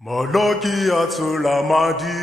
Moloki atsulamadi.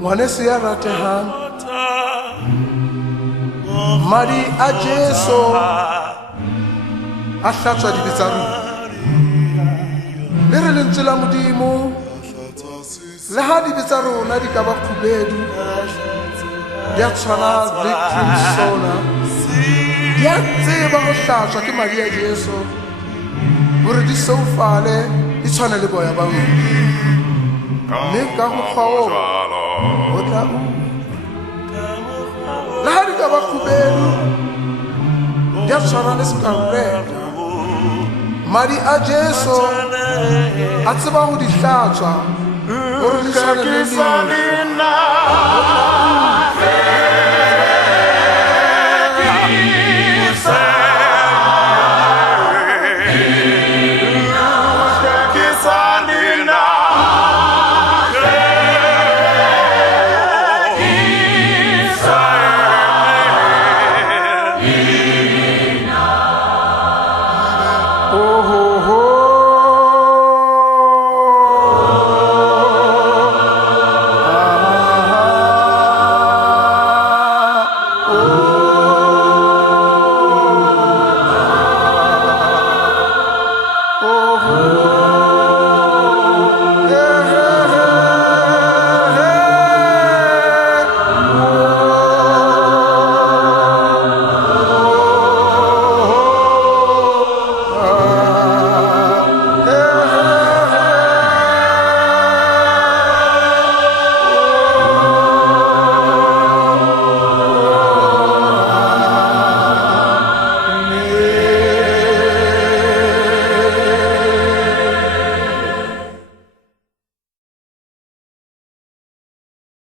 Ngwanese ya ratehang madi a Jesu a hlatswa dibe tsa rona le re lentswe la Modimo le ha dibe tsa rona di ka ba khubedu di a tshwana le crimsona di a tseba go hlatswa ke madi a Jesu gore di seufale di tshwane le boya ba rona mme ka mokgwa oo le ha di ka ba khubedu di a tshwana le sekaroleta madi a Jesu a tseba go di hlatswa gore di tshwane le leina